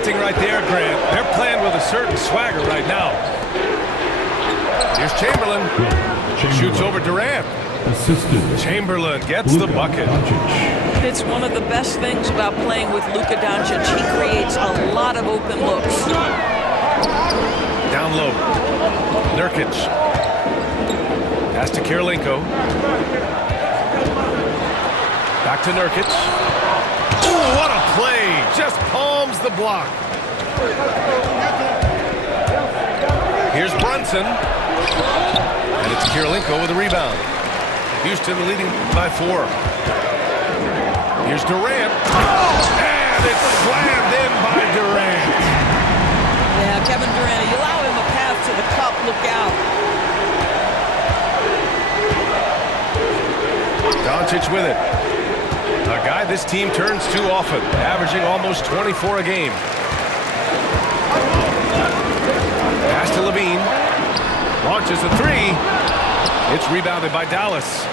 taunting right there, Grant. They're playing with a certain swagger right now. Here's Chamberlain. Shoots over Durant. Chamberlain gets the bucket. It's one of the best things about playing with Luka Doncic. He creates a lot of open looks. Down low. Nurkic. Pass to Kirilenko. Back to Nurkic. Ooh, what a play! Just palms the block. Here's Brunson. And it's Kirilenko with a rebound. Houston leading by 4. Here's Durant. And it's slammed in by Durant. Yeah, Kevin Durant, you allow him a path to the cup, look out. Doncic with it. A guy this team turns to often, averaging almost 24 a game. Pass to Levine. Launches a 3. It's rebounded by Dallas.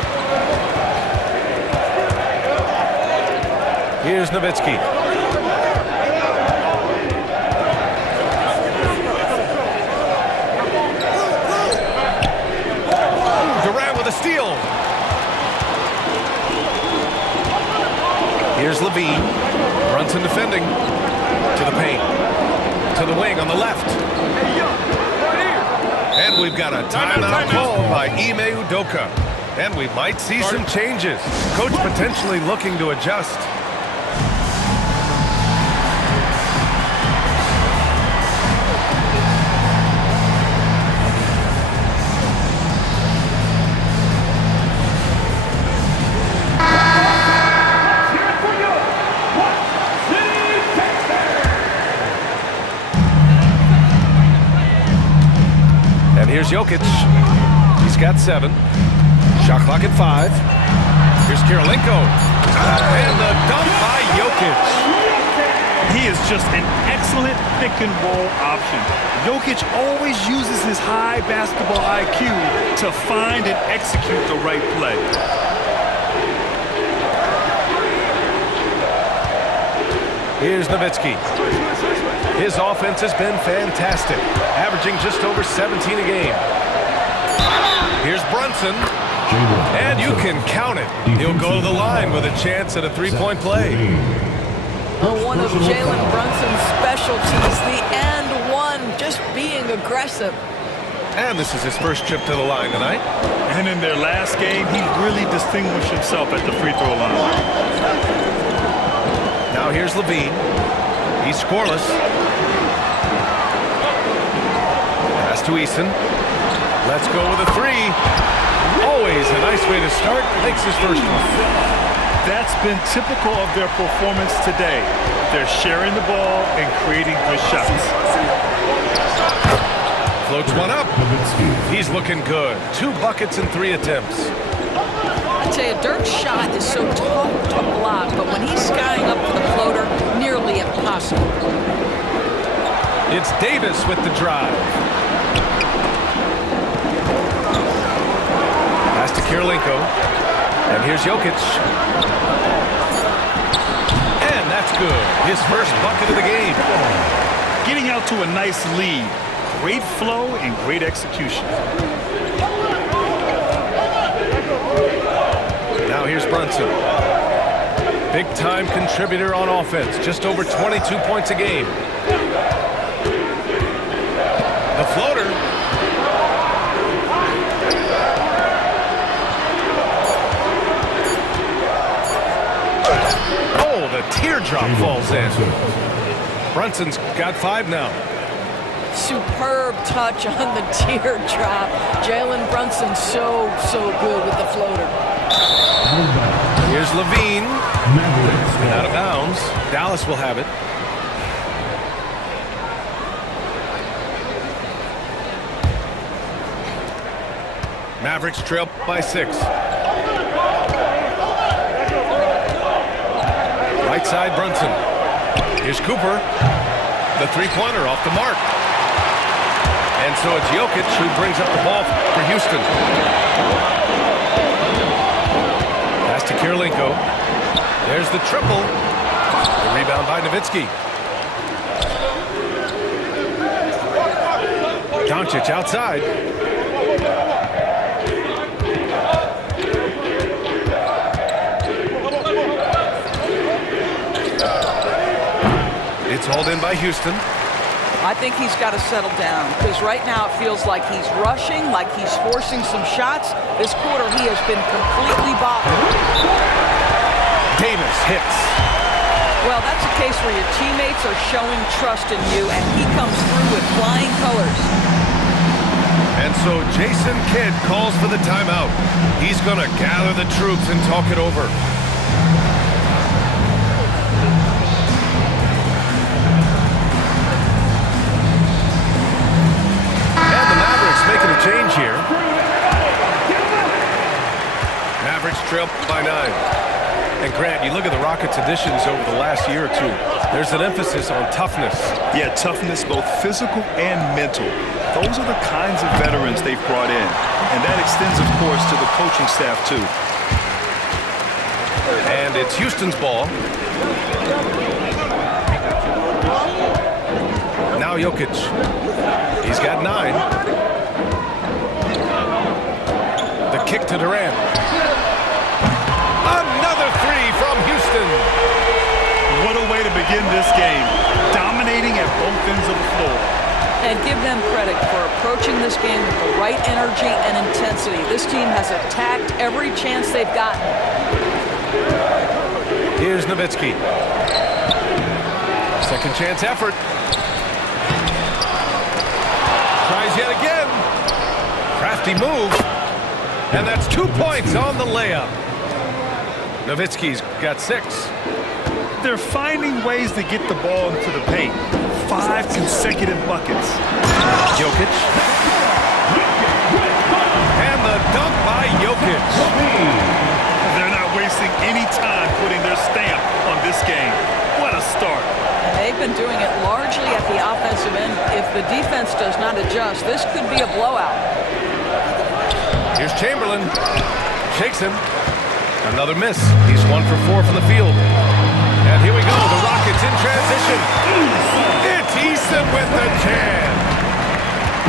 Here's Nowitzki. Durant with a steal. Here's Levine. Brunson defending. To the paint. To the wing on the left. And we've got a timeout called by Ime Udoka. And we might see some changes. Coach potentially looking to adjust. And here's Jokic. He's got 7. Shot clock at 5. Here's Kirilenko. And the dunk by Jokic. He is just an excellent pick-and-roll option. Jokic always uses his high basketball IQ to find and execute the right play. Here's Nowitzki. His offense has been fantastic, averaging just over 17 a game. Here's Brunson. And you can count it. He'll go to the line with a chance at a 3-point play. One of Jalen Brunson's specialties, the and one, just being aggressive. And this is his first trip to the line tonight. And in their last game, he really distinguished himself at the free throw line. Now here's Levine. He's scoreless. Pass to Eason. Let's go with a 3. Always a nice way to start. Makes his first one. That's been typical of their performance today. They're sharing the ball and creating good shots. Floats one up. He's looking good. 2 buckets and 3 attempts. I tell you, Dirk's shot is so tough to block, but when he's skying up for the floater, nearly impossible. It's Davis with the drive. Pass to Kirilenko. And here's Jokic. And that's good. His first bucket of the game. Getting out to a nice lead. Great flow and great execution. Now here's Brunson. Big-time contributor on offense. Just over 22 points a game. The floater. Oh, the teardrop falls in. Brunson's got 5 now. Superb touch on the teardrop. Jalen Brunson so good with the floater. Here's Levine. Out of bounds. Dallas will have it. Mavericks trail by 6. Right side, Brunson. Here's Cooper. The 3-pointer off the mark. And so it's Jokic who brings up the ball for Houston. Pass to Kirilenko. There's the triple. The rebound by Nowitzki. Doncic outside. It's hauled in by Houston. I think he's got to settle down because right now it feels like he's rushing, like he's forcing some shots. This quarter he has been completely bottled. Davis hits. Well, that's a case where your teammates are showing trust in you, and he comes through with flying colors. And so Jason Kidd calls for the timeout. He's going to gather the troops and talk it over. And the Mavericks making a change here. Mavericks trail by 9. And Grant, you look at the Rockets' additions over the last year or two. There's an emphasis on toughness. Yeah, toughness, both physical and mental. Those are the kinds of veterans they've brought in. And that extends, of course, to the coaching staff, too. And it's Houston's ball. Now Jokic. He's got 9. The kick to Durant. Another 3 from Houston. What a way to begin this game. Dominating at both ends of the floor. And give them credit for approaching this game with the right energy and intensity. This team has attacked every chance they've gotten. Here's Nowitzki. Second chance effort. Tries yet again. Crafty move. And that's 2 points on the layup. Nowitzki's got 6. They're finding ways to get the ball into the paint. 5 consecutive buckets. Jokic. And the dunk by Jokic. They're not wasting any time putting their stamp on this game. What a start. And they've been doing it largely at the offensive end. If the defense does not adjust, this could be a blowout. Here's Chamberlain. Shakes him. Another miss. He's 1 for 4 from the field. And here we go. The Rockets in transition. It's Eason with the jam.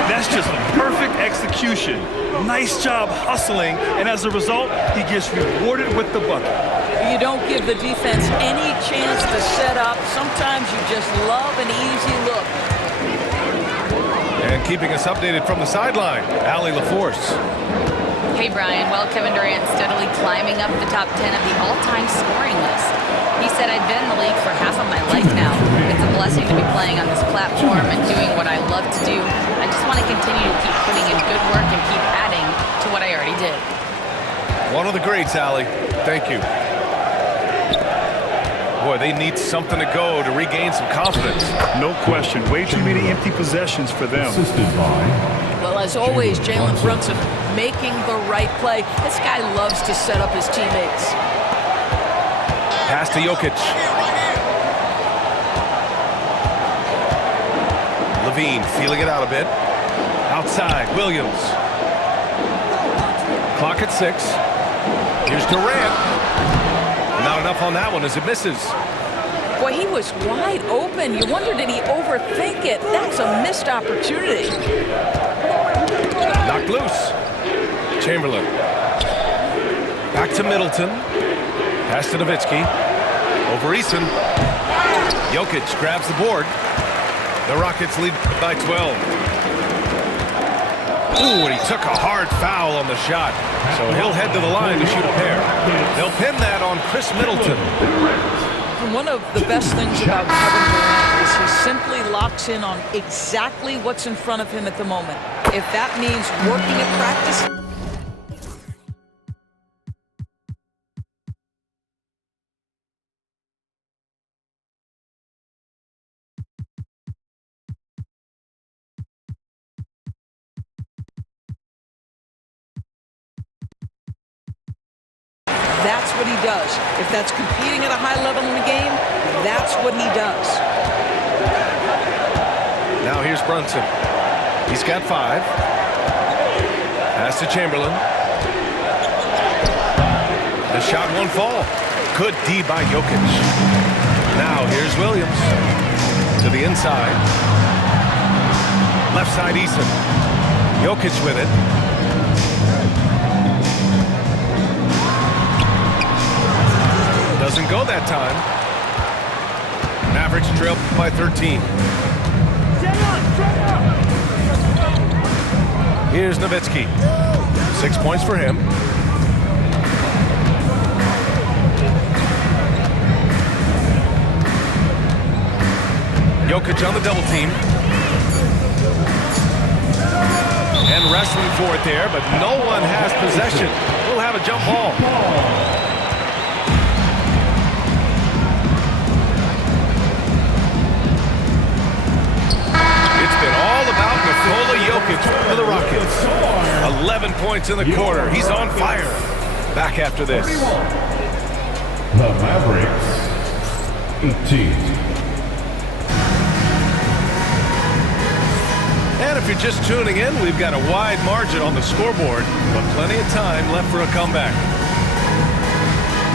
That's just perfect execution. Nice job hustling, and as a result, he gets rewarded with the bucket. You don't give the defense any chance to set up. Sometimes you just love an easy look. And keeping us updated from the sideline, Allie LaForce. Hey, Brian. Well, Kevin Durant steadily climbing up the top 10 of the all-time scoring list. He said, I've been in the league for half of my life now. It's a blessing to be playing on this platform and doing what I love to do. I just want to continue to keep putting in good work and keep adding to what I already did. One of the greats, Allie. Thank you. Boy, they need something to go to regain some confidence. No question. Way too many empty possessions for them. Well, as always, Jalen Brunson making the right play. This guy loves to set up his teammates. Pass to Jokic. Levine feeling it out a bit. Outside, Williams. Clock at 6. Here's Durant. Not enough on that one as it misses. Boy, he was wide open. You wonder, did he overthink it? That's a missed opportunity. Knocked loose. Chamberlain. Back to Middleton. Pass to Nowitzki. Over Eason. Jokic grabs the board. The Rockets lead by 12. Ooh, and he took a hard foul on the shot. So he'll head to the line to shoot a pair. They'll pin that on Chris Middleton. And one of the best things about Kevin Durant is he simply locks in on exactly what's in front of him at the moment. If that means working at practice, that's what he does. If that's competing at a high level in the game, that's what he does. Now here's Brunson. He's got 5. Pass to Chamberlain. The shot won't fall. Good D by Jokic. Now here's Williams. To the inside. Left side, Eason. Jokic with it. Doesn't go that time. Mavericks trail by 13. Here's Nowitzki. 6 points for him. Jokic on the double team. And wrestling for it there, but no one has possession. We'll have a jump ball. It's been all about Nikola Jokic for the Rockets. 11 points in the quarter. He's on fire. Back after this. The Mavericks, 18. And if you're just tuning in, we've got a wide margin on the scoreboard, but plenty of time left for a comeback.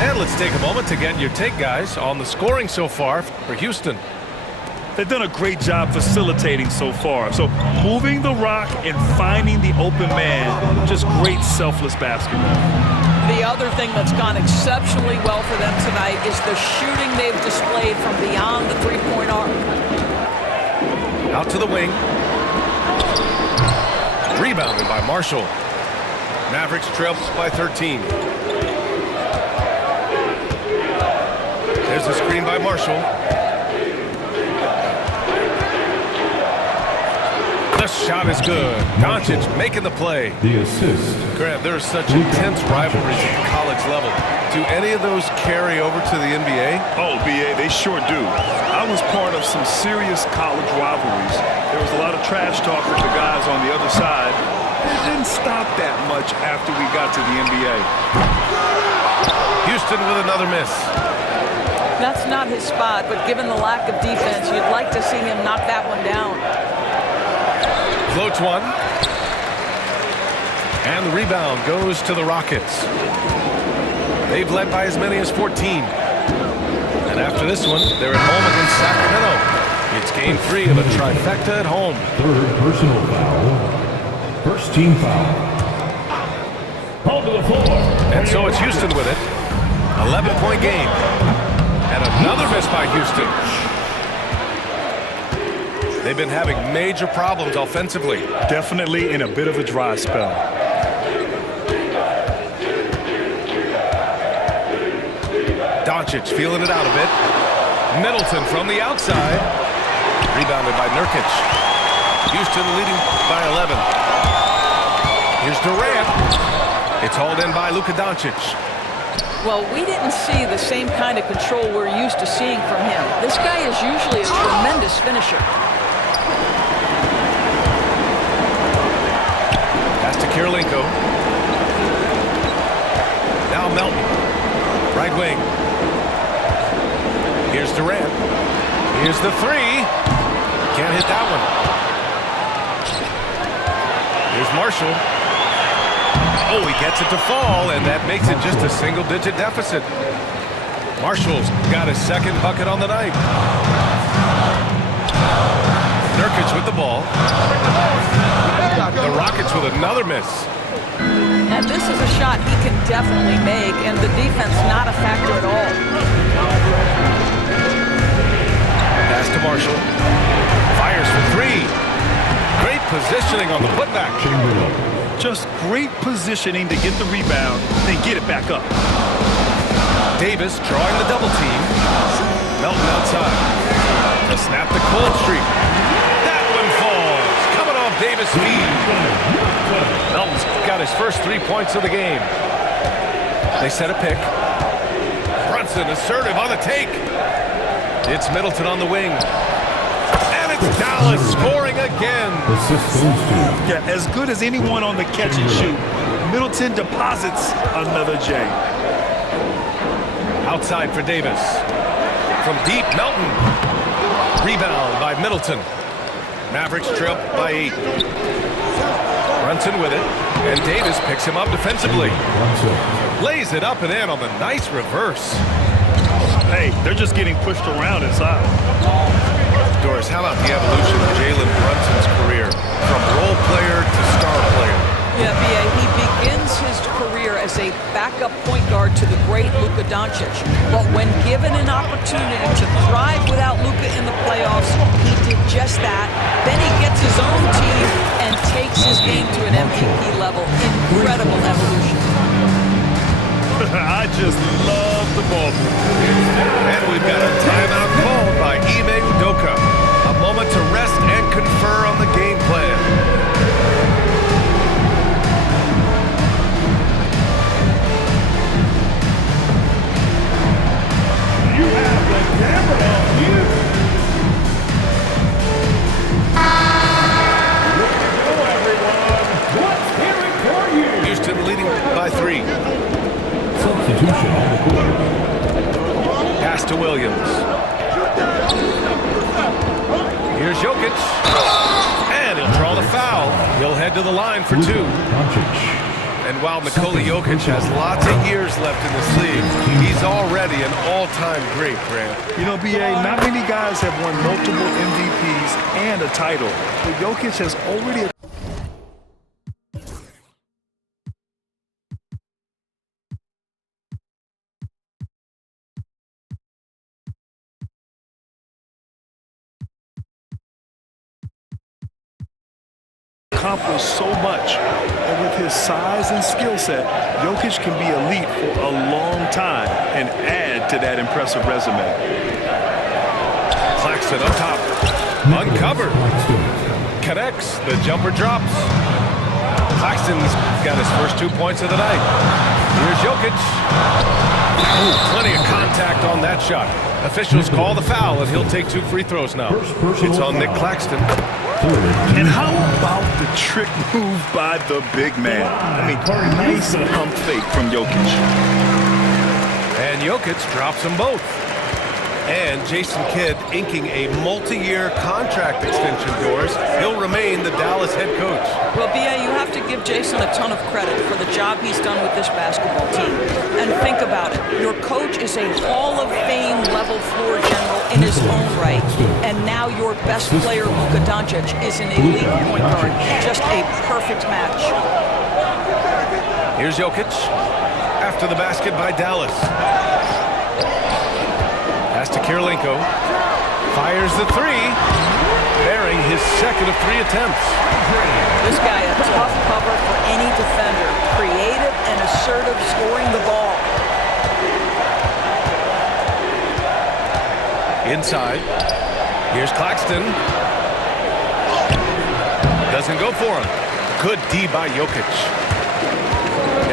And let's take a moment to get your take, guys, on the scoring so far for Houston. They've done a great job facilitating so far. So moving the rock and finding the open man, just great selfless basketball. The other thing that's gone exceptionally well for them tonight is the shooting they've displayed from beyond the three-point arc. Out to the wing. Rebounded by Marshall. Mavericks trail by 13. There's the screen by Marshall. The shot is good. Doncic making the play. The assist. Grant, there's such intense rivalries at the college level. Do any of those carry over to the NBA? Oh, BA, they sure do. I was part of some serious college rivalries. There was a lot of trash talk with the guys on the other side. It didn't stop that much after we got to the NBA. Houston with another miss. That's not his spot, but given the lack of defense, you'd like to see him knock that one down. Floats one. And the rebound goes to the Rockets. They've led by as many as 14. And after this one, they're at home against Sacramento. It's game 3 of a trifecta at home. Third personal foul. First team foul. On to the floor. And so it's Houston with it. 11-point game. And another miss by Houston. They've been having major problems offensively. Definitely in a bit of a dry spell. Doncic feeling it out a bit. Middleton from the outside. Rebounded by Nurkic. Houston leading by 11. Here's Durant. It's hauled in by Luka Doncic. Well, we didn't see the same kind of control we're used to seeing from him. This guy is usually a tremendous finisher. Pass to Kirilenko. Now Melton. Right wing. Here's Durant. Here's the three. Can't hit that one. Here's Marshall. Oh, he gets it to fall, and that makes it just a single-digit deficit. Marshall's got his second bucket on the night. Nurkic with the ball. The Rockets with another miss. And this is a shot he can definitely make, and the defense not a factor at all. Pass to Marshall. Fires for three. Great positioning on the putback. Just great positioning to get the rebound, then get it back up. Davis drawing the double team. Melton outside. To snap the cold streak. That one falls. Coming off Davis' feet. Melton's got his first 3 points of the game. They set a pick. Brunson assertive on the take. It's Middleton on the wing. And it's Dallas scoring again. Yeah, as good as anyone on the catch and shoot. Middleton deposits another J. Outside for Davis. From deep, Melton. Rebound by Middleton. Mavericks trail by 8. Brunson with it. And Davis picks him up defensively. Lays it up and in on the nice reverse. Hey, they're just getting pushed around inside. Doris, how about the evolution of Jalen Brunson's career? from role player to star player. Yeah, B.A., he begins his career as a backup point guard to the great Luka Doncic. But when given an opportunity to thrive without Luka in the playoffs, he did just that. Then he gets his own team and takes his game to an MVP level. Incredible evolution. I just love the ball. And we've got a timeout called by Ime Udoka. A moment to rest and confer on the game plan. You have the camera on you. Way to go, everyone. Let's hear it for you. Houston leading by 3. Substitution on the court. Pass to Williams. Here's Jokic. And he'll draw the foul. He'll head to the line for 2. Doncic. And while Nikola Jokic has lots of years left in this league, he's already an all-time great, Grant. You know, B.A., not many guys have won multiple MVPs and a title. But Jokic has already accomplished so much. And with his size and skill set, Jokic can be elite for a long time and add to that impressive resume. Claxton up top. Uncovered. Connects. The jumper drops. Claxton's got his first 2 points of the night. Here's Jokic. Ooh, plenty of contact on that shot. Officials call the foul, and he'll take 2 free throws now. It's on Nick Claxton. And how about the trick move by the big man? I mean, nice pump fake from Jokic. And Jokic drops them both. And Jason Kidd inking a multi-year contract extension, Doris. He'll remain the Dallas head coach. Well, B.A., you have to give Jason a ton of credit for the job he's done with this basketball team. And think about it. Your coach is a Hall of Fame level floor general in his own right. And now your best player, Luka Doncic, is an elite point guard. Just a perfect match. Here's Jokic. After the basket by Dallas. Pass to Kirilenko. Fires the 3. Bearing his second of 3 attempts. This guy, a tough cover for any defender. Creative and assertive scoring the ball. Inside. Here's Claxton. Doesn't go for him. Good D by Jokic.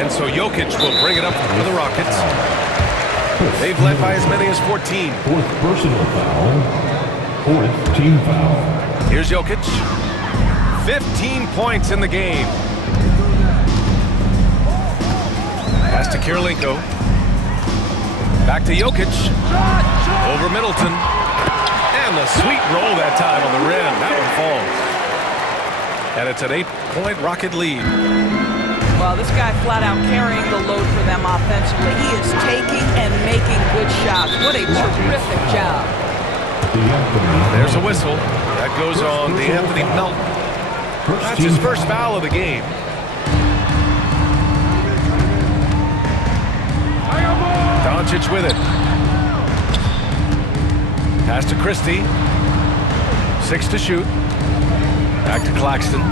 And so Jokic will bring it up for the Rockets. They've led by as many as 14. 4th personal foul. 4th team foul. Here's Jokic. 15 points in the game. Pass to Kirilenko. Back to Jokic. Over Middleton. And the sweet roll that time on the rim. That one falls. And it's an 8-point Rocket lead. Well, this guy flat out carrying the load for them offensively. He is taking and making good shots. What a terrific job. There's a whistle. That goes on DeAnthony Melton. That's his first foul of the game. Doncic with it. Pass to Christie. 6 to shoot. Back to Claxton.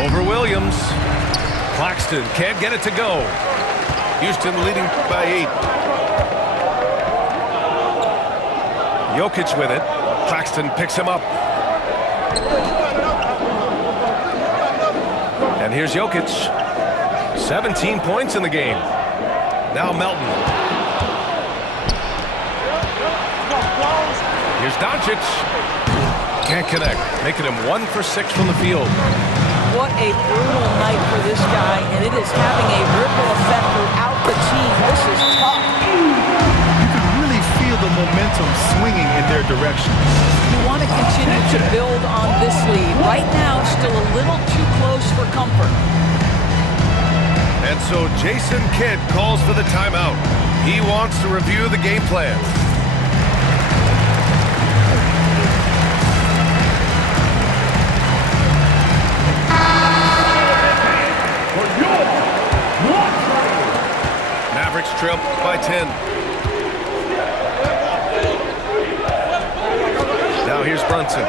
Over Williams. Claxton can't get it to go. Houston leading by 8. Jokic with it. Claxton picks him up. And here's Jokic. 17 points in the game. Now Melton. Here's Doncic. Can't connect. Making him 1 for 6 from the field. What a brutal night for this guy, and it is having a ripple effect throughout the team. This is tough. You can really feel the momentum swinging in their direction. You want to continue to build on this lead. Right now, still a little too close for comfort. And so Jason Kidd calls for the timeout. He wants to review the game plan. 10. Now here's Brunson.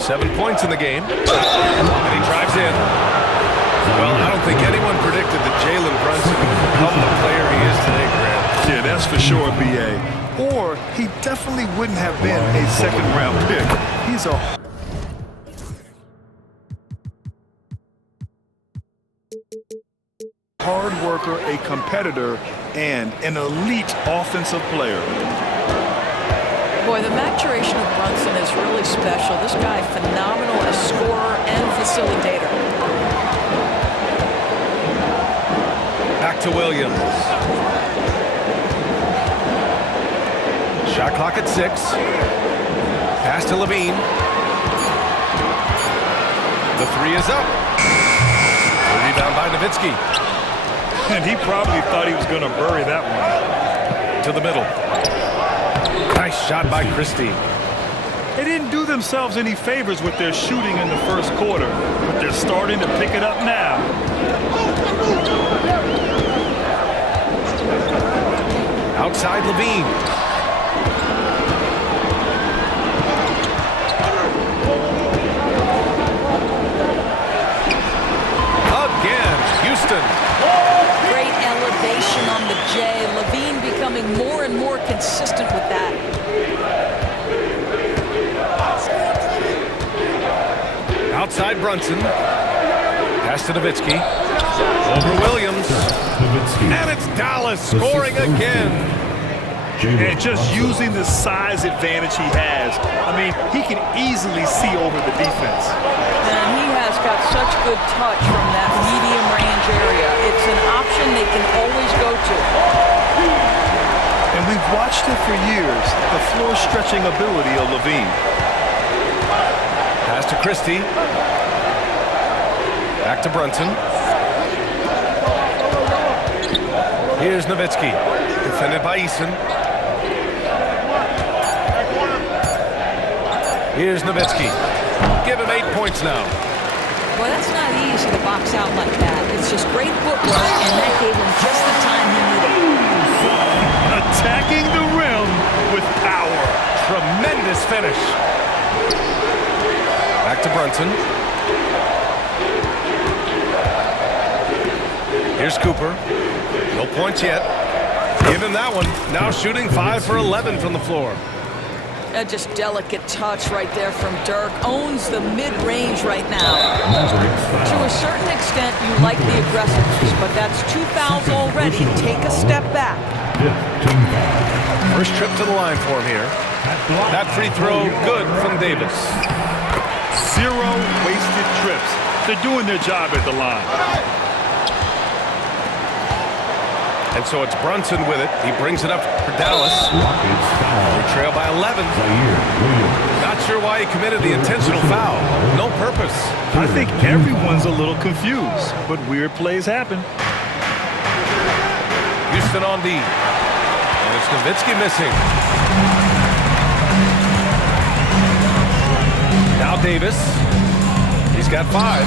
7 points in the game. And he drives in. Well, I don't think anyone predicted that Jalen Brunson would become the player he is today, Grant. Yeah, that's for sure, B.A. Or he definitely wouldn't have been a second-round pick. He's a hard worker, a competitor, and an elite offensive player. Boy, the maturation of Brunson is really special. This guy, phenomenal as scorer and facilitator. Back to Williams. Shot clock at 6. Pass to Levine. The 3 is up. The rebound by Nowitzki. And he probably thought he was going to bury that one. To the middle. Nice shot by Christie. They didn't do themselves any favors with their shooting in the first quarter, but they're starting to pick it up now. Outside Levine. Again, Houston. Great elevation on the J. Levine becoming more and more consistent with that. Outside Brunson. Pass to Nowitzki. Over Williams. And it's Dallas scoring again. And just using the size advantage he has. I mean, he can easily see over the defense. And he has got such good touch from that medium range area. It's an option they can always go to. And we've watched it for years, the floor stretching ability of Levine. Pass to Christie. Back to Brunson. Here's Nowitzki. Defended by Eason. Here's Nowitzki. Give him 8 points now. Well, that's not easy to box out like that. It's just great footwork, and that gave him just the time he needed. Attacking the rim with power. Tremendous finish. Back to Brunson. Here's Cooper. No points yet. Give him that one. Now shooting 5 for 11 from the floor. Just delicate touch right there from Dirk. Owns the mid-range right now. To a certain extent, you like the aggressiveness, but that's 2 fouls already. Take a step back. First trip to the line for him here. That free throw good from Davis. 0 wasted trips. They're doing their job at the line. And so it's Brunson with it. He brings it up for Dallas. They trail by 11. Not sure why he committed the intentional foul. No purpose. I think everyone's a little confused, but weird plays happen. Houston on D. And it's Nowitzki missing. Now Davis. He's got 5.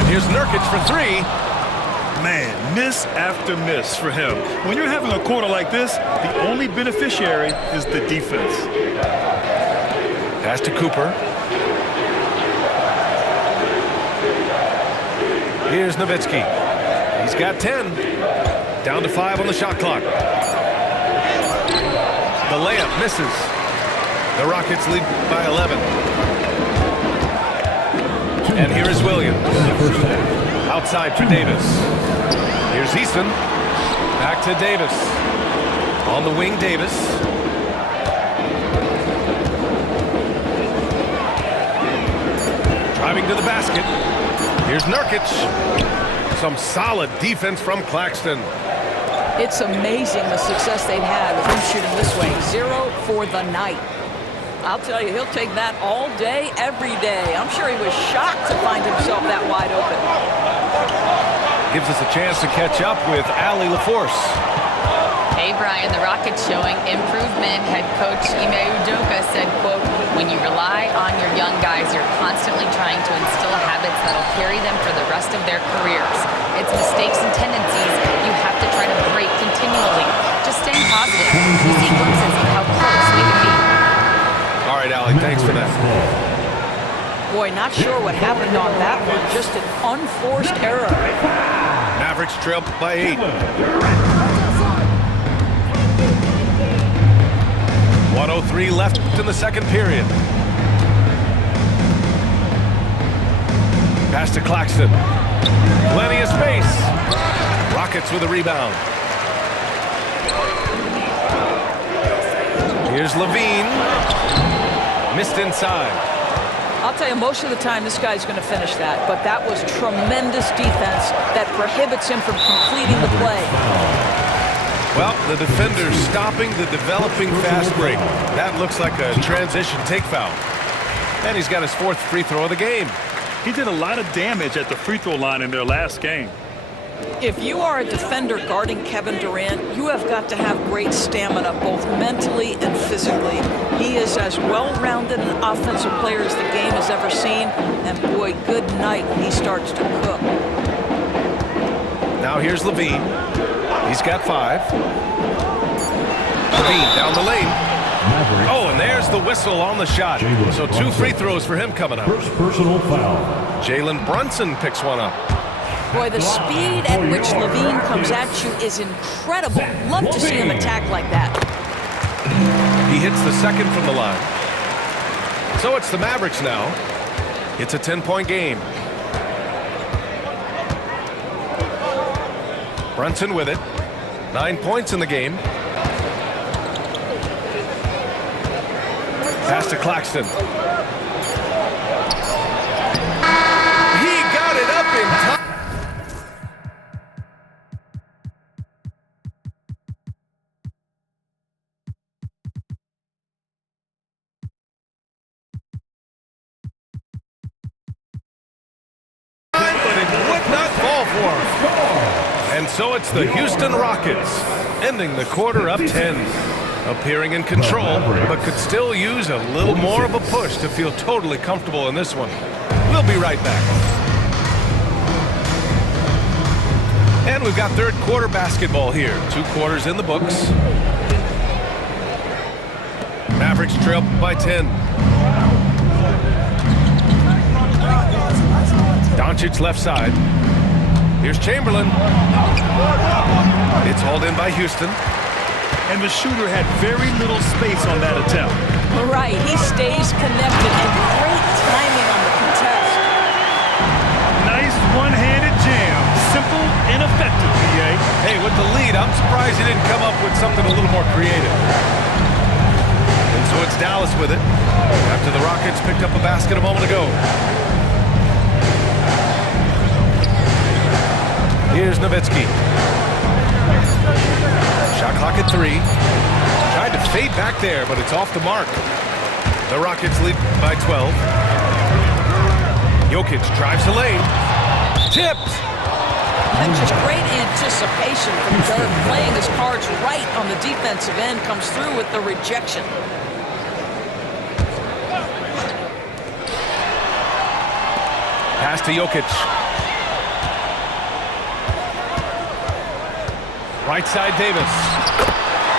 And here's Nurkic for 3. Man, miss after miss for him. When you're having a quarter like this, the only beneficiary is the defense. Pass to Cooper. Here's Nowitzki. He's got 10. Down to 5 on the shot clock. The layup misses. The Rockets lead by 11. And here is Williams. Outside for Davis. Here's Eason. Back to Davis. On the wing, Davis. Driving to the basket. Here's Nurkic. Some solid defense from Claxton. It's amazing the success they've had with him shooting this way. 0 for the night. I'll tell you, he'll take that all day, every day. I'm sure he was shocked to find himself that wide open. Gives us a chance to catch up with Allie LaForce. Hey, Brian, the Rockets showing improvement. Head coach Ime Udoka said, quote, when you rely on your young guys, you're constantly trying to instill habits that'll carry them for the rest of their careers. It's mistakes and tendencies you have to try to break continually. Just staying positive. You see glimpses of how close we can be. All right, Allie, thanks for that. Boy, not sure what happened on that one. Just an unforced error. Mavericks trail by 8. 1:03 left in the second period. Pass to Claxton. Plenty of space. Rockets with a rebound. Here's Levine. Missed inside. I'll tell you, most of the time this guy's going to finish that, but that was tremendous defense that prohibits him from completing the play. Well, the defender's stopping the developing fast break. That looks like a transition take foul. And he's got his 4th free throw of the game. He did a lot of damage at the free throw line in their last game. If you are a defender guarding Kevin Durant, you have got to have great stamina, both mentally and physically. He is as well-rounded an offensive player as the game has ever seen, and boy, good night when he starts to cook. Now here's Levine. He's got 5. Levine down the lane. Oh, and there's the whistle on the shot. So 2 free throws for him coming up. First personal foul. Jalen Brunson picks one up. Boy, the speed at which Levine comes at you is incredible. Love to see him attack like that. He hits the second from the line. So it's the Mavericks now. It's a 10-point game. Brunson with it. 9 points in the game. Pass to Claxton. He got it up in time. But it would not fall for him. And so it's the Houston Rockets, ending the quarter up 10. Appearing in control, but could still use a little more of a push to feel totally comfortable in this one. We'll be right back. And we've got third quarter basketball here. 2 quarters in the books. Mavericks trail by 10. Doncic left side. Here's Chamberlain. It's hauled in by Houston. And the shooter had very little space on that attempt. Right, he stays connected and great timing on the contest. Nice one-handed jam. Simple and effective, PA. Hey, with the lead, I'm surprised he didn't come up with something a little more creative. And so it's Dallas with it, after the Rockets picked up a basket a moment ago. Here's Nowitzki. Shot clock at 3. Tried to fade back there, but it's off the mark. The Rockets lead by 12. Jokic drives the lane. Tipped. And just great anticipation from Dirk, playing his cards right on the defensive end, comes through with the rejection. Pass to Jokic. Right side, Davis.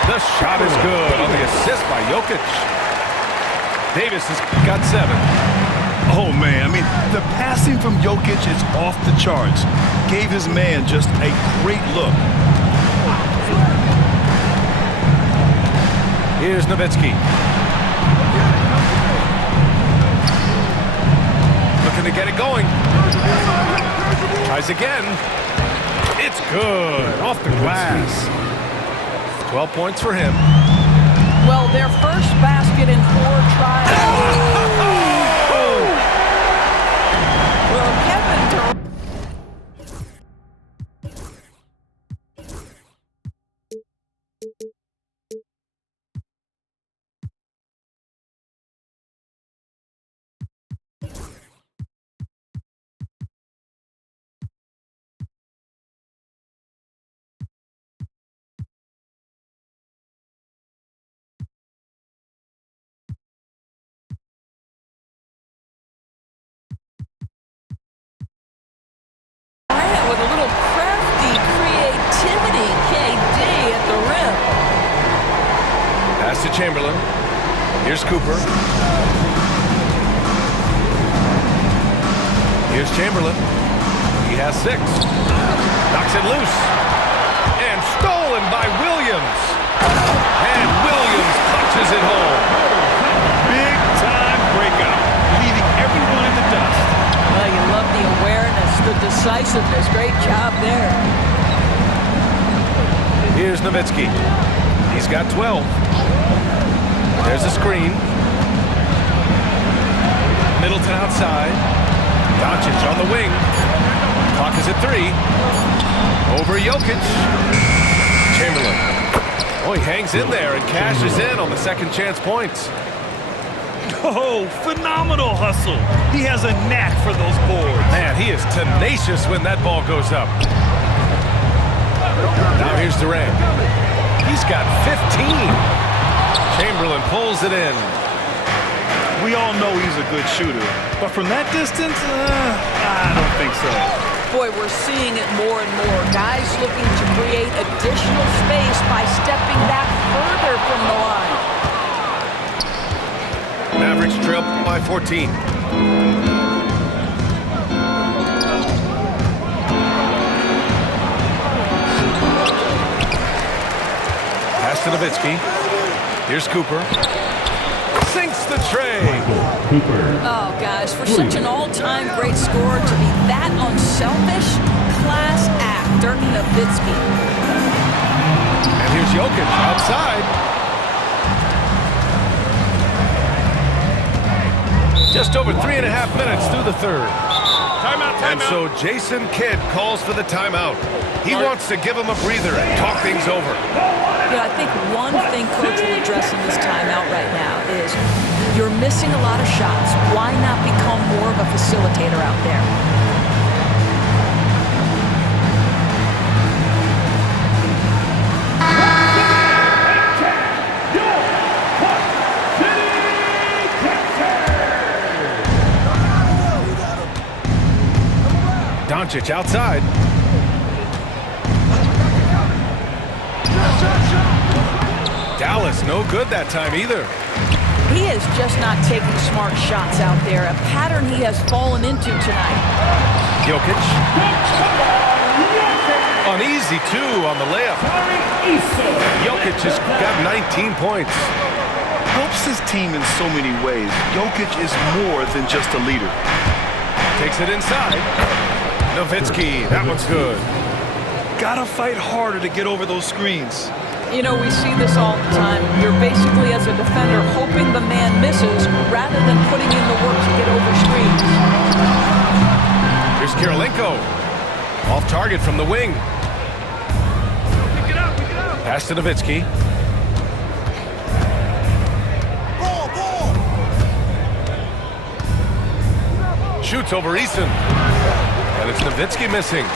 The shot is good on the assist by Jokic. Davis has got 7. Oh, man. I mean, the passing from Jokic is off the charts. Gave his man just a great look. Here's Nowitzki. Looking to get it going. Tries again. It's good. Off the glass. 12 points for him. Well, their first basket in 4 tries. Chamberlain. Here's Cooper. Here's Chamberlain. He has 6. Knocks it loose. And stolen by Williams. And Williams punches it home. Big time breakout, leaving everyone in the dust. Well, you love the awareness, the decisiveness. Great job there. Here's Nowitzki. He's got 12. There's a screen. Middleton outside. Doncic on the wing. Clock is at 3. Over Jokic. Chamberlain. Oh, he hangs in there and cashes in on the second chance points. Oh, phenomenal hustle. He has a knack for those boards. Man, he is tenacious when that ball goes up. Now here's Durant. He's got 15. Chamberlain pulls it in. We all know he's a good shooter, but from that distance, I don't think so. Boy, we're seeing it more and more. Guys looking to create additional space by stepping back further from the line. Mavericks trail by 14. Pass to Nowitzki. Here's Cooper. Sinks the tray. Oh, guys, for such an all-time great scorer to be that unselfish, class act, Dirk Nowitzki. And here's Jokic outside. Just over 3.5 minutes through the third. Timeout, And so Jason Kidd calls for the timeout. He wants to give him a breather and talk things over. I think one thing Coach will address in this timeout right now is you're missing a lot of shots. Why not become more of a facilitator out there? Doncic outside. Dallas no good that time either. He is just not taking smart shots out there, a pattern he has fallen into tonight. Jokic. Uneasy too on the layup. Jokic has got 19 points. Helps his team in so many ways. Jokic is more than just a leader. Takes it inside. Nowitzki, that one's good. Gotta fight harder to get over those screens. You know, we see this all the time. You're basically, as a defender, hoping the man misses rather than putting in the work to get over screens. Here's Kirilenko. Off target from the wing. Pick it up, pick it up. Pass to Nowitzki. Shoots over Eason. And it's Nowitzki missing.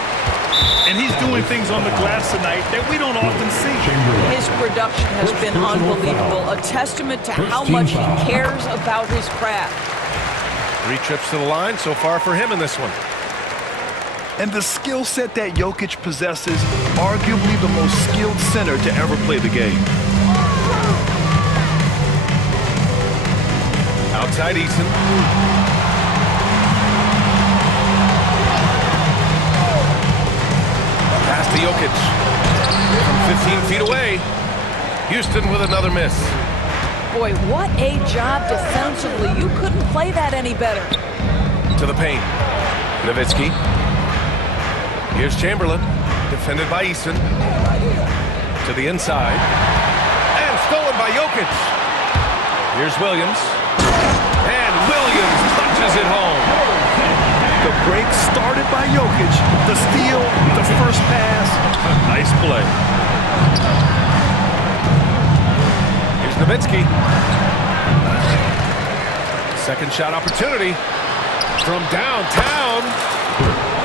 And he's doing things on the glass tonight that we don't often see. His production has been unbelievable, a testament to how much he cares about his craft. 3 trips to the line so far for him in this one. And the skill set that Jokic possesses, arguably the most skilled center to ever play the game. Outside Eason. Pass to Jokic. From 15 feet away. Houston with another miss. Boy, what a job defensively. You couldn't play that any better. To the paint. Nowitzki. Here's Chamberlain. Defended by Eason. To the inside. And stolen by Jokic. Here's Williams. And Williams punches it home. The break started by Jokic. The steal, the first pass. Nice play. Here's Nowitzki. Second shot opportunity from downtown.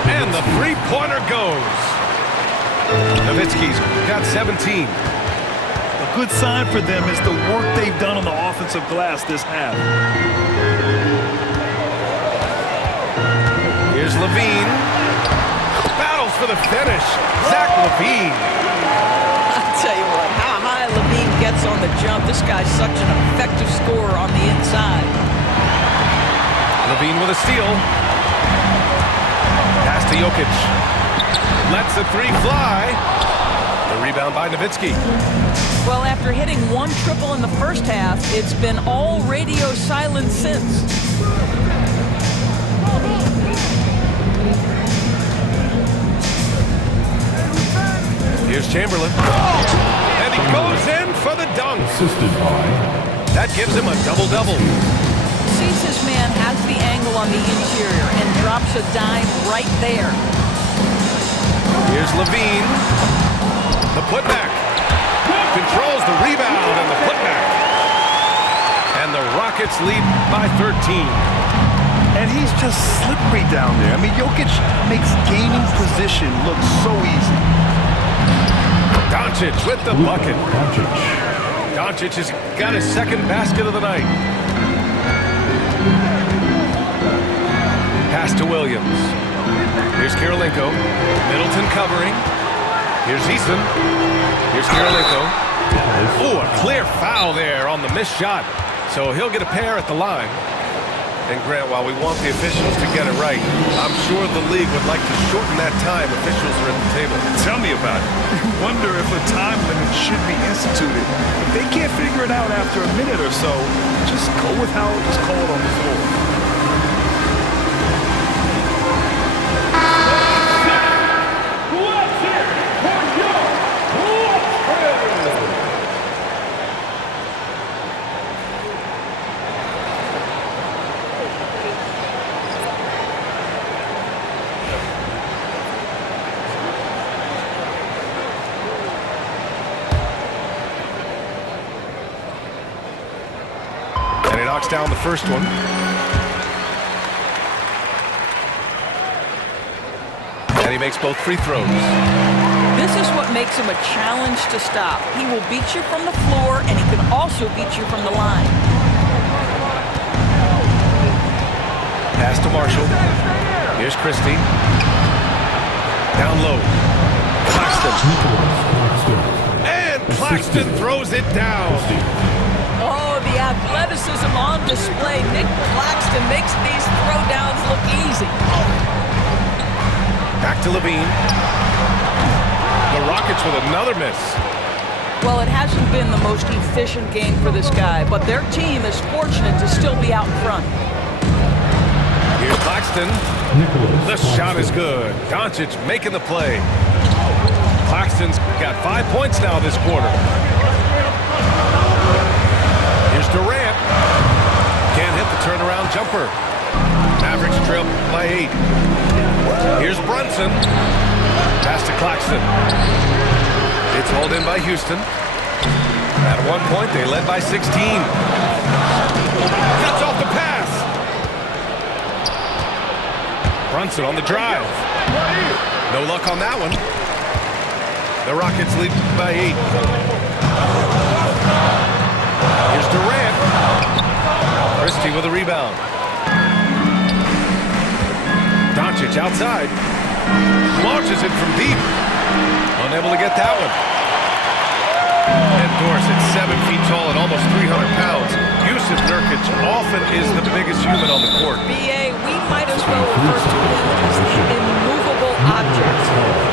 And the three-pointer goes. Nowitzki's got 17. A good sign for them is the work they've done on the offensive glass this half. Here's Levine. Battles for the finish. Zach LaVine. I'll tell you what, how high Levine gets he's on the jump. This guy's such an effective scorer on the inside. Levine with a steal. Pass to Jokic. Lets the three fly. The rebound by Nowitzki. Well, after hitting one triple in the first half, it's been all radio silence since. Here's Chamberlain. And he goes in for the dunk. Assisted by That gives him a double-double. Sees his man has the angle on the interior and drops a dime right there. Here's Levine. The putback. Controls the rebound and the putback. And the Rockets lead by 13. And he's just slippery down there. I mean, Jokic makes gaining position look so easy. Doncic with the bucket. Doncic. Doncic has got his second basket of the night. Pass to Williams. Here's Kirilenko. Middleton covering. Here's Easton. Here's Kirilenko. Oh, a clear foul there on the missed shot. So he'll get a pair at the line. And Grant, while we want the officials to get it right, I'm sure the league would like to shorten that time officials are at the table. Tell me about it. You wonder if a time limit should be instituted. If they can't figure it out after a minute or so, just go with how it was called on the floor. Knocks down the first one. And he makes both free throws. This is what makes him a challenge to stop. He will beat you from the floor, and he can also beat you from the line. Pass to Marshall. Here's Christie. Down low. Claxton. And Claxton throws it down. Oh, the athleticism on display. Nick Claxton makes these throwdowns look easy. Back to Levine. The Rockets with another miss. Well, it hasn't been the most efficient game for this guy, but their team is fortunate to still be out in front. Here's Claxton. The shot is good. Doncic making the play. Claxton's got 5 points now this quarter. Here's Durant. Can't hit the turnaround jumper. Mavericks trail by 8. Here's Brunson. Pass to Claxton. It's hauled in by Houston. At one point, they led by 16. Cuts off the pass. Brunson on the drive. No luck on that one. The Rockets lead by 8. Here's Durant. Christie with a rebound. Doncic outside. Launches it from deep. Unable to get that one. And Dorsett, 7 feet tall and almost 300 pounds. Jusuf Nurkic often is the biggest human on the court. BA, we might as well refer to him as the immovable object.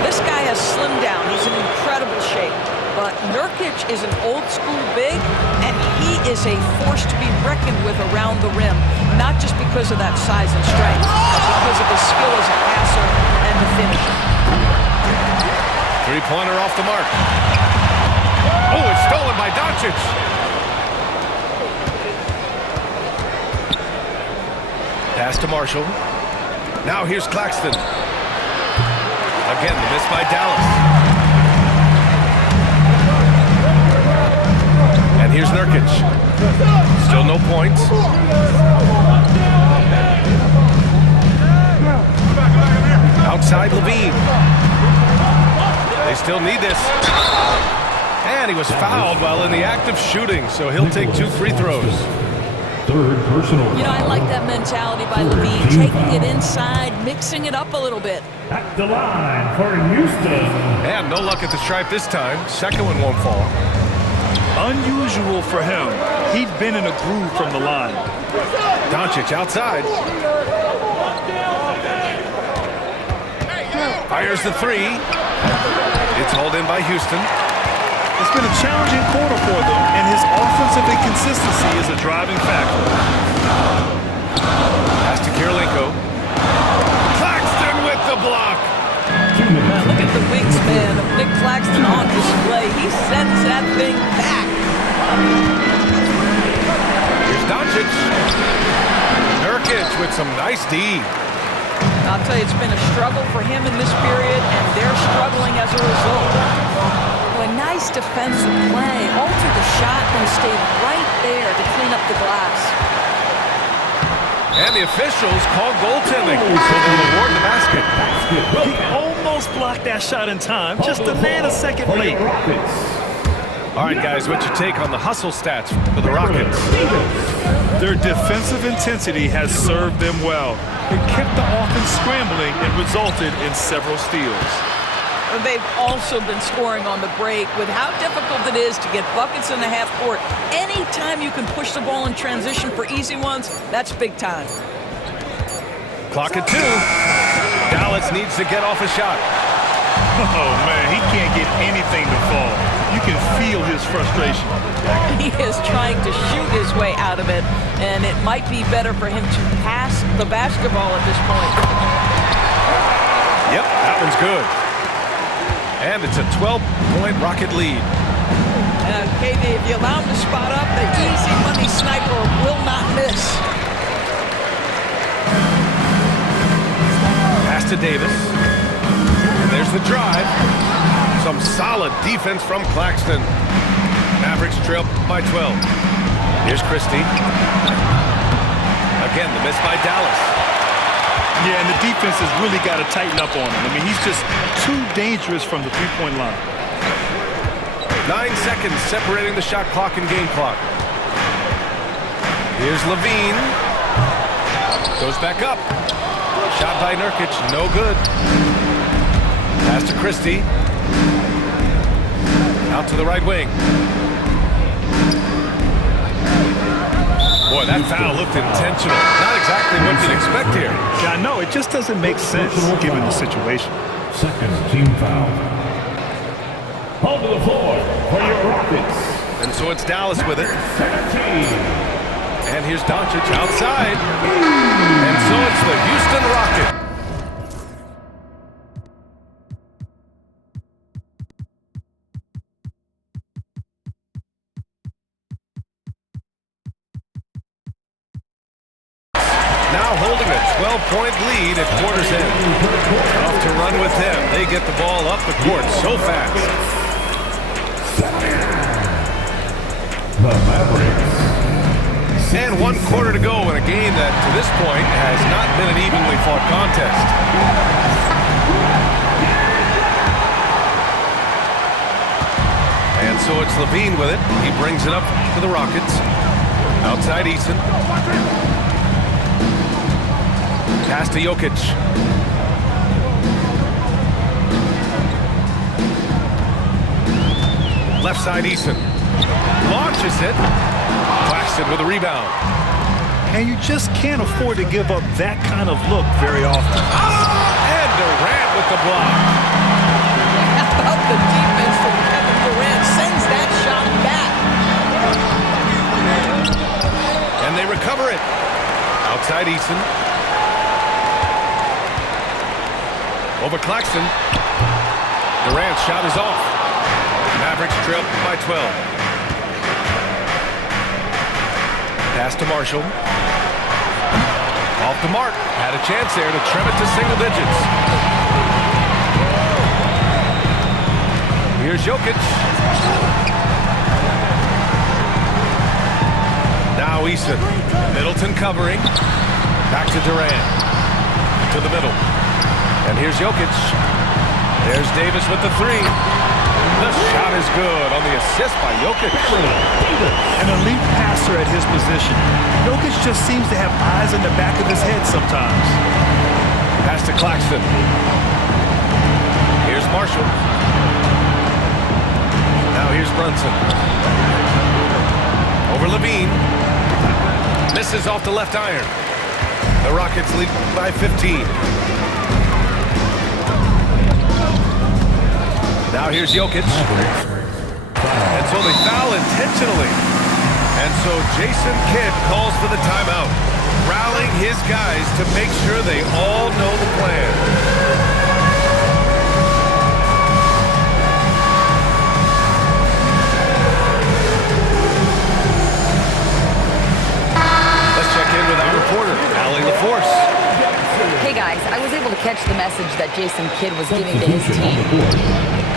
This guy has slimmed down. He's in incredible shape. But Nurkic is an old-school big, and he is a force to be reckoned with around the rim, not just because of that size and strength, but because of his skill as a passer and the finisher. Three-pointer off the mark. Oh, it's stolen by Doncic. Pass to Marshall. Now here's Claxton. Again, the miss by Dallas. And here's Nurkic. Still no points. Outside Levine. They still need this. And he was fouled while in the act of shooting, so he'll take 2 free throws. Third personal. You know, I like that mentality by Levine, taking it inside, mixing it up a little bit. At the line for Houston. And no luck at the stripe this time. Second one won't fall. Unusual for him. He'd been in a groove from the line. Doncic outside. Fires the three. It's hauled in by Houston. It's been a challenging quarter for them, and his offensive inconsistency is a driving factor. Pass to Kirilenko. Claxton with the block. Now look at the wingspan of Nick Claxton on display. He sends that thing back. Here's Doncic. Nurkic with some nice D. I'll tell you, it's been a struggle for him in this period, and they're struggling as a result. A nice defensive play. Altered the shot and stayed right there to clean up the glass. And the officials call goaltending, so they'll award the basket. He almost blocked that shot in time, just a nanosecond late. All right, guys, what's your take on the hustle stats for the Rockets? Their defensive intensity has served them well. It kept the offense scrambling and resulted in several steals. They've also been scoring on the break. With how difficult it is to get buckets in the half court, anytime you can push the ball in transition for easy ones, that's big time. Clock at 2. Dallas needs to get off a shot. Oh, man, he can't get anything to fall. You can feel his frustration. He is trying to shoot his way out of it, and it might be better for him to pass the basketball at this point. Yep, that one's good. And it's a 12-point Rocket lead. KD, if you allow him to spot up, the easy money sniper will not miss. Pass to Davis. And there's the drive. Some solid defense from Claxton. Mavericks trail by 12. Here's Christie. Again, the miss by Dallas. Yeah, and the defense has really got to tighten up on him. I mean, he's just too dangerous from the three-point line. 9 seconds separating the shot clock and game clock. Here's Levine. Goes back up. Shot by Nurkic, no good. Pass to Christie. Out to the right wing. Boy, that foul looked intentional. Not exactly what you'd expect here. Yeah, I know. It just doesn't make sense given the situation. Second team foul. On to the floor for your Rockets. And so it's Dallas with it. 17. And here's Doncic outside. And so it's the Houston Rockets. Now holding a 12-point lead at quarter's end. Off to run with them. They get the ball up the court so fast. The Mavericks. And 1 quarter to go in a game that, to this point, has not been an evenly fought contest. And so it's Levine with it. He brings it up to the Rockets. Outside Eason. Pass to Jokic. Left side Eason. Launches it. Claxton with a rebound. And you just can't afford to give up that kind of look very often. And Durant with the block. How about the defense from Kevin Durant? Sends that shot back. And they recover it. Outside Eason. Over Claxton. Durant's shot is off. Mavericks trail by 12. Pass to Marshall. Off the mark. Had a chance there to trim it to single digits. Here's Jokic. Now Eason. Middleton covering. Back to Durant. To the middle. And here's Jokic. There's Davis with the three. The shot is good on the assist by Jokic. An elite passer at his position. Jokic just seems to have eyes in the back of his head sometimes. Pass to Claxton. Here's Marshall. Now here's Brunson. Over Levine. Misses off the left iron. The Rockets lead by 15. Now here's Jokic. And so they foul intentionally. And so Jason Kidd calls for the timeout, rallying his guys to make sure they all know the plan. Let's check in with our reporter, Allie LaForce. Hey guys, I was able to catch the message that Jason Kidd was giving to his team.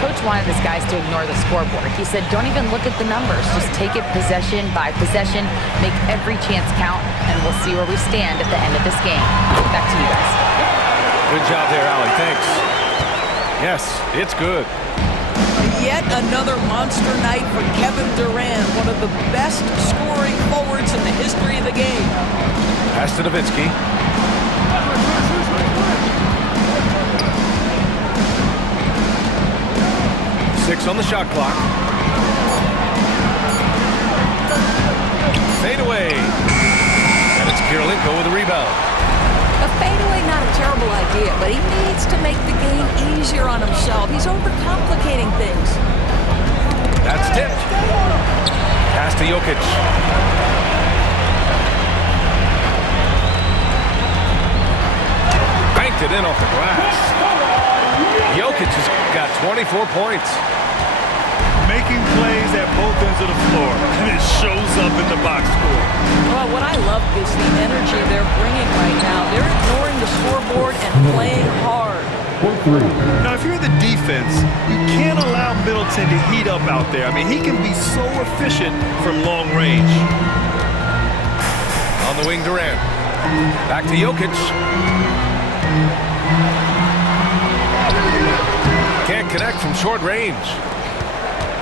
Coach wanted his guys to ignore the scoreboard. He said, don't even look at the numbers. Just take it possession by possession, make every chance count, and we'll see where we stand at the end of this game. Back to you guys. Good job there, Allie. Thanks. Yes, it's good. Yet another monster night for Kevin Durant, one of the best scoring forwards in the history of the game. Pass to Nowitzki. Six on the shot clock. Fade away. And it's Kirilenko with a rebound. A fadeaway, not a terrible idea, but he needs to make the game easier on himself. He's overcomplicating things. That's tipped. Pass to Jokic. Banked it in off the glass. Jokic has got 24 points. Making plays at both ends of the floor, and it shows up in the box score. Well, what I love is the energy they're bringing right now. They're ignoring the scoreboard and playing hard. Now, if you're the defense, you can't allow Middleton to heat up out there. I mean, he can be so efficient from long range. On the wing, Durant. Back to Jokic. Can't connect from short range.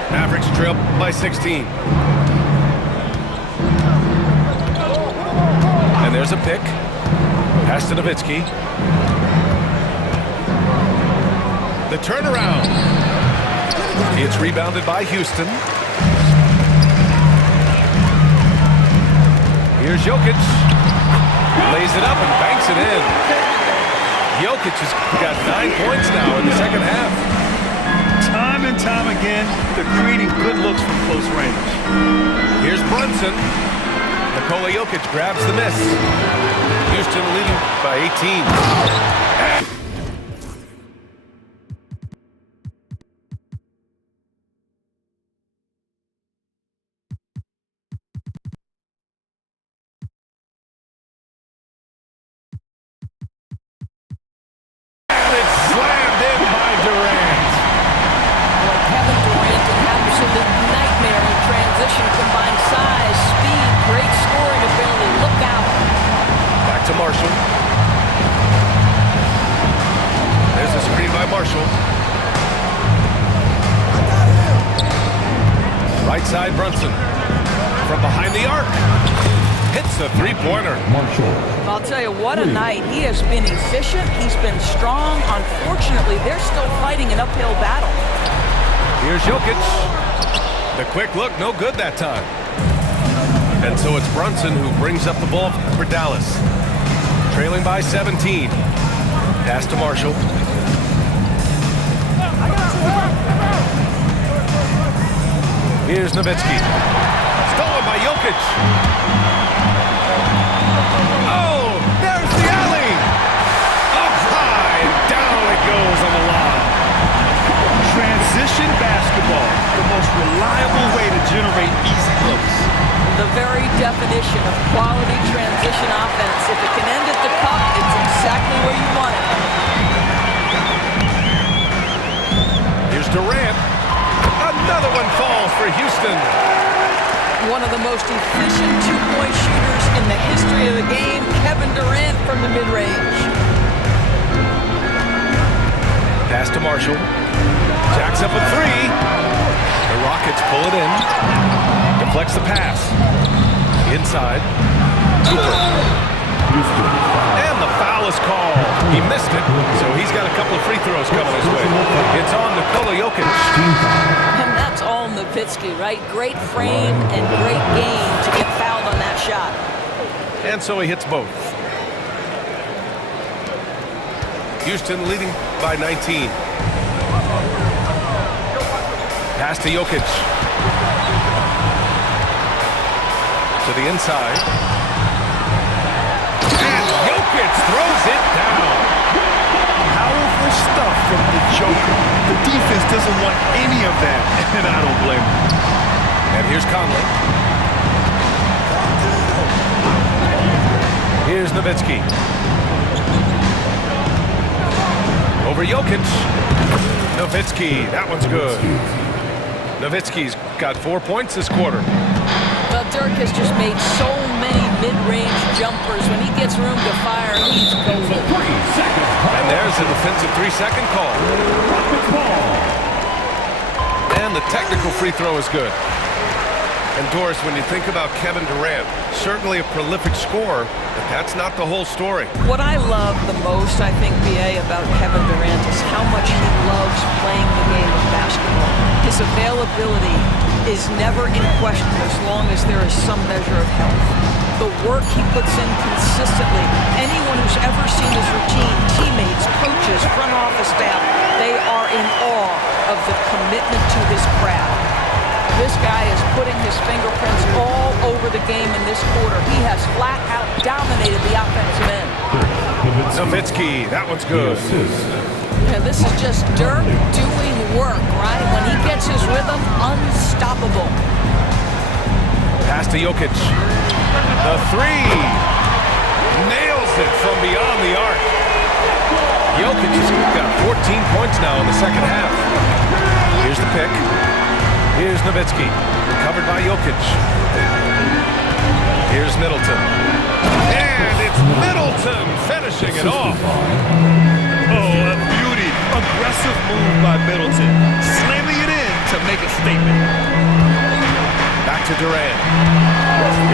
Mavericks trail by 16. And there's a pick. Pass to Nowitzki. The turnaround. It's rebounded by Houston. Here's Jokic. Lays it up and banks it in. Jokic has got 9 points now in the second half. Time and time again, they're creating good looks from close range. Here's Brunson. Nikola Jokic grabs the miss. Houston leading by 18. And it's slammed in by Durant. Kevin Durant, an absolute nightmare in transition. Combined size, speed, great scoring ability. Look out. Back to Marshall. There's a screen by Marshall. Right side, Brunson. From behind the arc. Hits a three-pointer. Marshall. I'll tell you, what a night. He has been efficient. He's been strong. Unfortunately, they're still fighting an uphill battle. Here's Jokic. The quick look, no good that time. And so it's Brunson who brings up the ball for Dallas. Trailing by 17. Pass to Marshall. Here's Nowitzki. Stolen by Jokic. Oh, there's the alley. Up high, and down it goes on the line. Transition basketball, the most reliable way to generate easy looks. The very definition of quality transition offense. If it can end at the cup, it's exactly where you want it. Here's Durant. Another one falls for Houston. One of the most efficient two-point shooters in the history of the game, Kevin Durant from the mid-range. Pass to Marshall. Jacks up a three. The Rockets pull it in. Deflects the pass. Inside. Cooper. And the foul is called. He missed it, so he's got a couple of free throws coming his way. It's on Nikola Jokic. And that's all Nikola Nowitzki, right? Great frame and great game to get fouled on that shot. And so he hits both. Houston leading by 19. Pass to Jokic. To the inside. And Jokic throws it down. Powerful stuff from the Joker. The defense doesn't want any of that, and I don't blame them. And here's Conley. Here's Nowitzki. Over Jokic. Nowitzki, that one's good. Nowitzki's got 4 points this quarter. Well, Dirk has just made so many mid-range jumpers. When he gets room to fire, he's golden. And there's a defensive 3-second call. And the technical free throw is good. And Doris, when you think about Kevin Durant, certainly a prolific scorer, but that's not the whole story. What I love the most, I think, BA, about Kevin Durant is how much he loves playing the game of basketball. His availability is never in question as long as there is some measure of health. The work he puts in consistently, anyone who's ever seen his routine, teammates, coaches, front office staff, they are in awe of the commitment to his craft. This guy is putting his fingerprints all over the game in this quarter. He has flat out dominated the offensive end. Nowitzki, that one's good. Yeah, this is just Dirk doing work, right? When he gets his rhythm, unstoppable. Pass to Jokic. The three. Nails it from beyond the arc. Jokic has got 14 points now in the second half. Here's the pick. Here's Nowitzki, covered by Jokic. Here's Middleton. And it's Middleton finishing it off. Oh, a beauty. Aggressive move by Middleton. Slamming it in to make a statement. Back to Durant.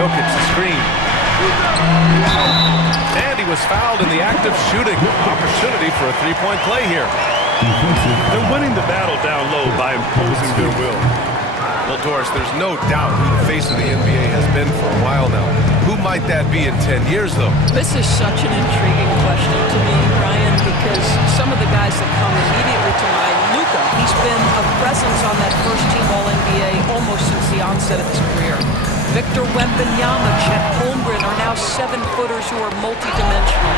Jokic the screen. And he was fouled in the act of shooting. Opportunity for a three-point play here. They're winning the battle down low by imposing their will. Well, Doris, there's no doubt who the face of the NBA has been for a while now. Who might that be in 10 years, though? This is such an intriguing question to me, Ryan, because some of the guys that come immediately to mind, Luka, he's been a presence on that first-team All-NBA almost since the onset of his career. Victor Wembanyama, Chet Holmgren are now 7-footers who are multi-dimensional.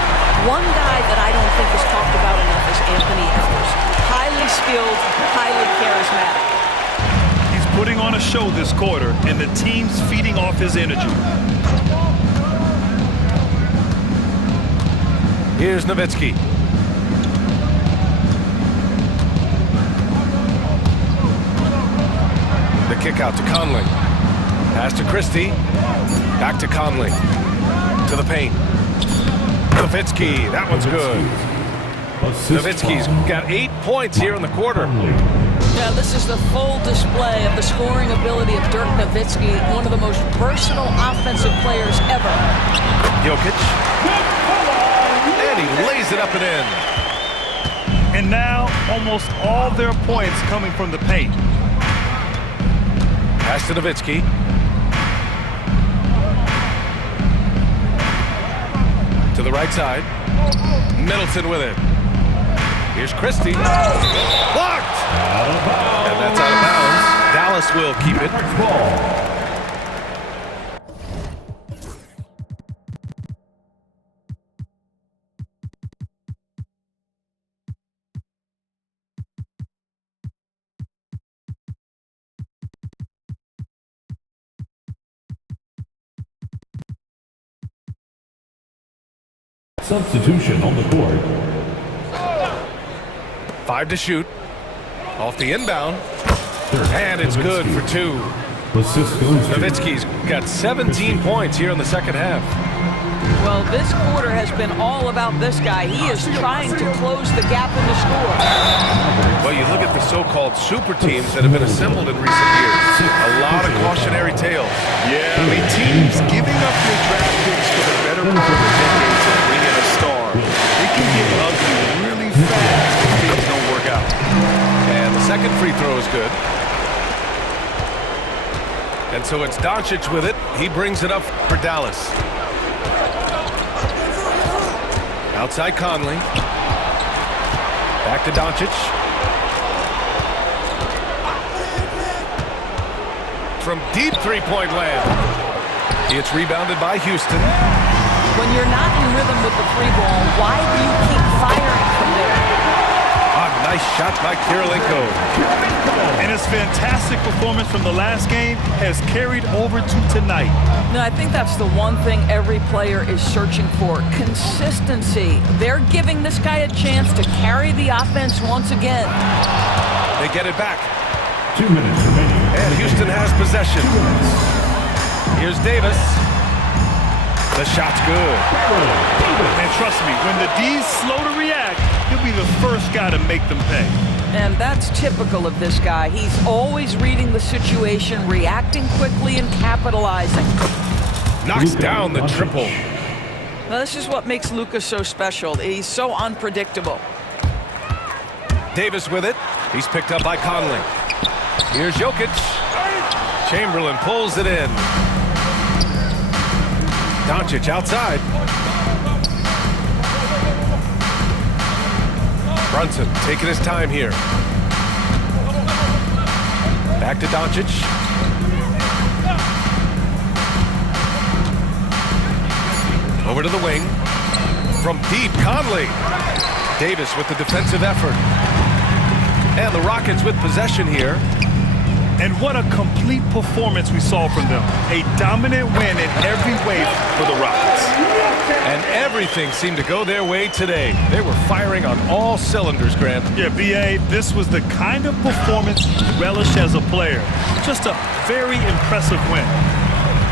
One guy that I don't think is talked about enough is Anthony Edwards. Highly skilled, highly charismatic. Putting on a show this quarter, and the team's feeding off his energy. Here's Nowitzki. The kick out to Conley. Pass to Christie. Back to Conley. To the paint. Nowitzki, that one's good. Nowitzki's got 8 points here in the quarter. Yeah, this is the full display of the scoring ability of Dirk Nowitzki, one of the most versatile offensive players ever. Jokic. And he lays it up and in. And now, almost all their points coming from the paint. Pass to Nowitzki. To the right side. Middleton with it. Here's Christie. Blocked! And that's out of bounds. Dallas will keep it. Substitution on the court. 5 to shoot. Off the inbound. And it's good for 2. Nowitzki's got 17 points here in the second half. Well, this quarter has been all about this guy. He is trying to close the gap in the score. Well, you look at the so-called super teams that have been assembled in recent years. A lot of cautionary tales. Yeah, I mean, teams giving up their draft picks for the better part of a decade to bring in a star. It can get ugly really fast if things don't work out. And the second free throw is good. And so it's Doncic with it. He brings it up for Dallas. Outside Conley. Back to Doncic. From deep three-point land. It's rebounded by Houston. When you're not in rhythm with the free ball, why do you keep firing from there? Nice shot by Kirilenko. And his fantastic performance from the last game has carried over to tonight. No, I think that's the one thing every player is searching for. Consistency. They're giving this guy a chance to carry the offense once again. They get it back. 2 minutes remaining. And Houston has possession. Here's Davis. The shot's good. And trust me, when the D's slow to react, he'll be the first guy to make them pay. And that's typical of this guy. He's always reading the situation, reacting quickly, and capitalizing. Knocks down the triple. Now, this is what makes Luka so special. He's so unpredictable. Davis with it. He's picked up by Conley. Here's Jokic. Chamberlain pulls it in. Doncic outside. Brunson taking his time here. Back to Doncic. Over to the wing. From deep, Conley. Davis with the defensive effort. And the Rockets with possession here. And what a complete performance we saw from them. A dominant win in every way for the Rockets. And everything seemed to go their way today. They were firing on all cylinders, Grant. Yeah, B.A., this was the kind of performance you relish as a player. Just a very impressive win.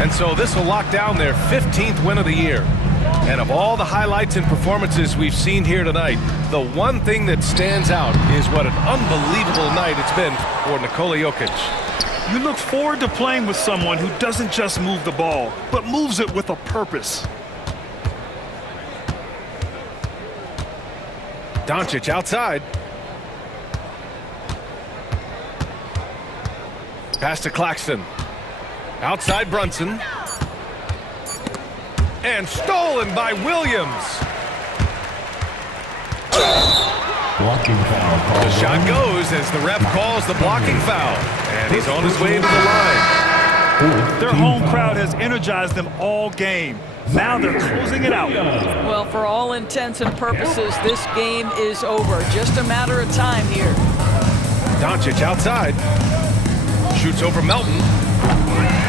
And so this will lock down their 15th win of the year. And of all the highlights and performances we've seen here tonight, the one thing that stands out is what an unbelievable night it's been for Nikola Jokic. You look forward to playing with someone who doesn't just move the ball, but moves it with a purpose. Doncic outside. Pass to Claxton. Outside Brunson. And stolen by Williams. Blocking foul. The shot goes as the ref calls the blocking foul. And he's on his way to the line. Their home crowd has energized them all game. Now they're closing it out. Well, for all intents and purposes, this game is over. Just a matter of time here. Doncic outside. Shoots over Melton.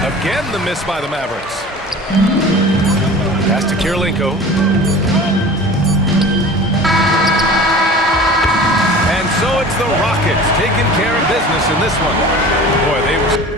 Again, the miss by the Mavericks. Pass to Kirilenko. And so it's the Rockets taking care of business in this one. Boy, they were...